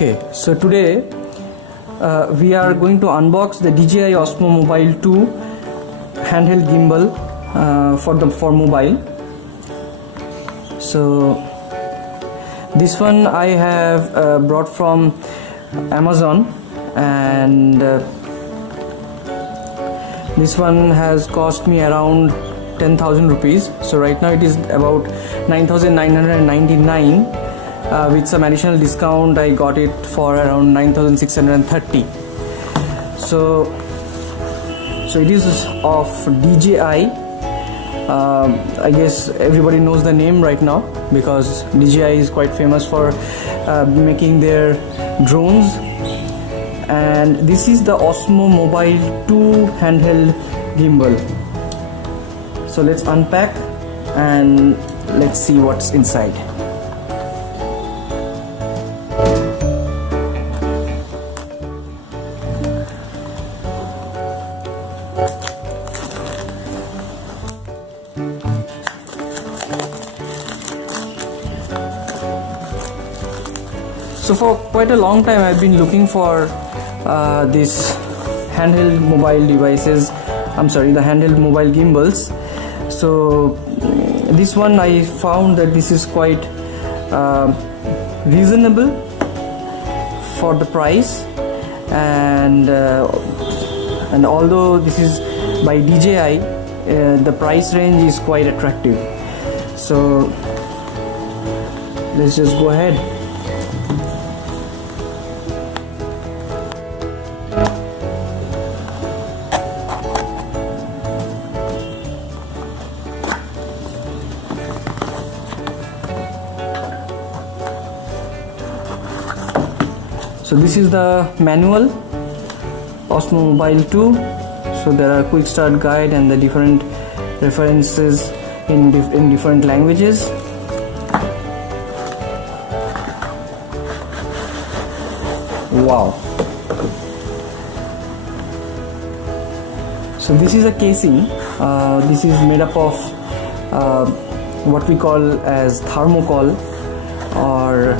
Okay, so today we are going to unbox the DJI OSMO Mobile 2 handheld gimbal for mobile. So this one I have brought from Amazon, and this one has cost me around 10,000 rupees. So right now it is about 9,999. With some additional discount I got it for around 9,630. So it is of DJI. I guess everybody knows the name right now because DJI is quite famous for making their drones. And this is the OSMO Mobile 2 handheld gimbal. So let's unpack and let's see what's inside. So for quite a long time I've been looking for this handheld mobile devices. The handheld mobile gimbals. So this one I found that this is quite reasonable for the price, and although this is by DJI, the price range is quite attractive. So let's just go ahead. So this is the manual OSMO Mobile 2. So there are quick start guide and the different references in different languages. Wow. So this is a casing. This is made up of what we call as thermocol, or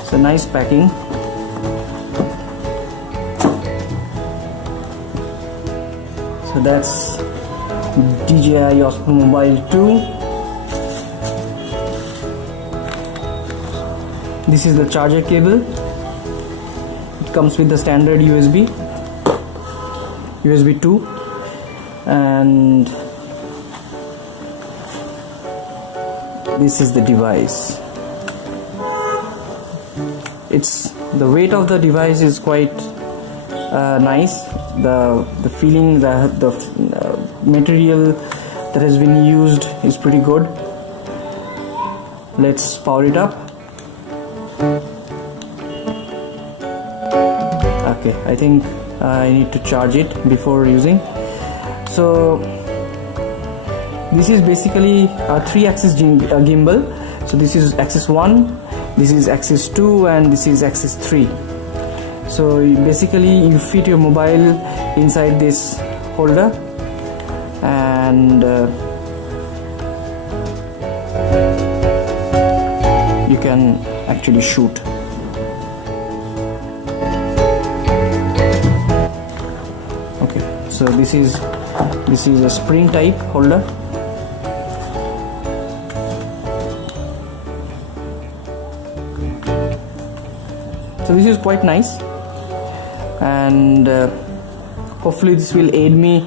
it's a nice packing. So that's DJI OSMO Mobile 2. This is the charger cable. It comes with the standard USB 2, and this is the device. The weight of the device is quite nice. The feeling, the material that has been used is pretty good. Let's power it up. Okay, I think I need to charge it before using. So this is basically a 3-axis gimbal. So this is axis 1, this is axis 2, and this is axis 3. So basically you fit your mobile inside this holder, and you can actually shoot. Okay, so this is a spring type holder. So this is quite nice, and hopefully this will aid me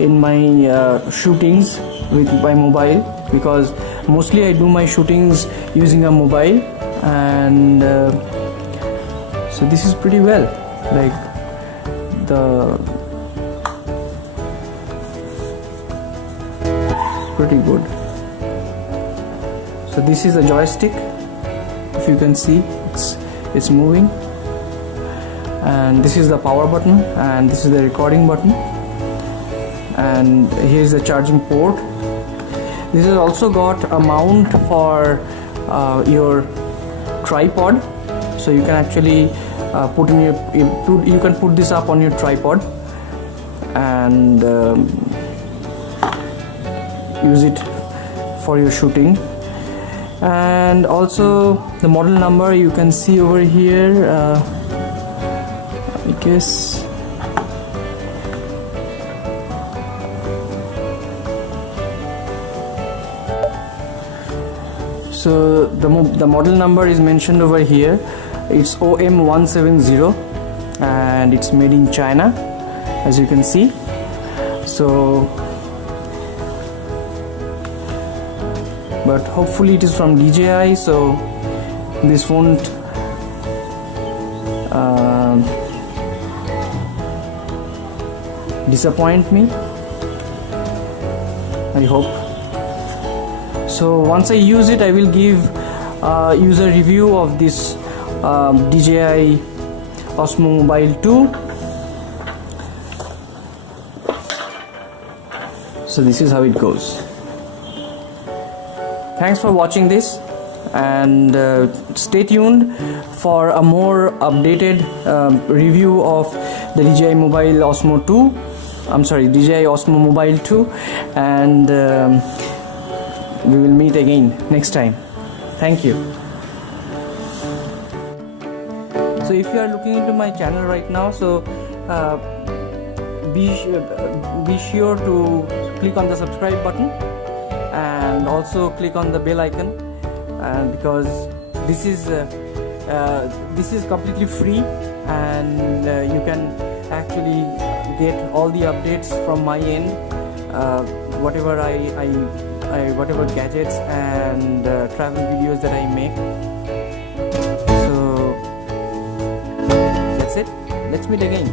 in my shootings with my mobile, because mostly I do my shootings using a mobile, and so this is pretty well, like pretty good. So this is a joystick. If you can see, it's moving, and this is the power button, and this is the recording button, and here's the charging port. This has also got a mount for your tripod, so you can actually you can put this up on your tripod and use it for your shooting. and also the model number you can see over here. I guess so the model number is mentioned over here. It's OM170 and it's made in China, as you can see. So but hopefully it is from DJI, so this won't disappoint me, I hope. So once I use it, I will give user review of this DJI OSMO Mobile 2. So this is how it goes. Thanks for watching this, and stay tuned for a more updated review of the DJI Mobile OSMO 2. DJI OSMO Mobile 2, and we will meet again next time. Thank you. So if you are looking into my channel right now, so be sure to click on the subscribe button and also click on the bell icon, because this is completely free, and you can actually get all the updates from my end, whatever whatever gadgets and travel videos that I make. So that's it. Let's meet again.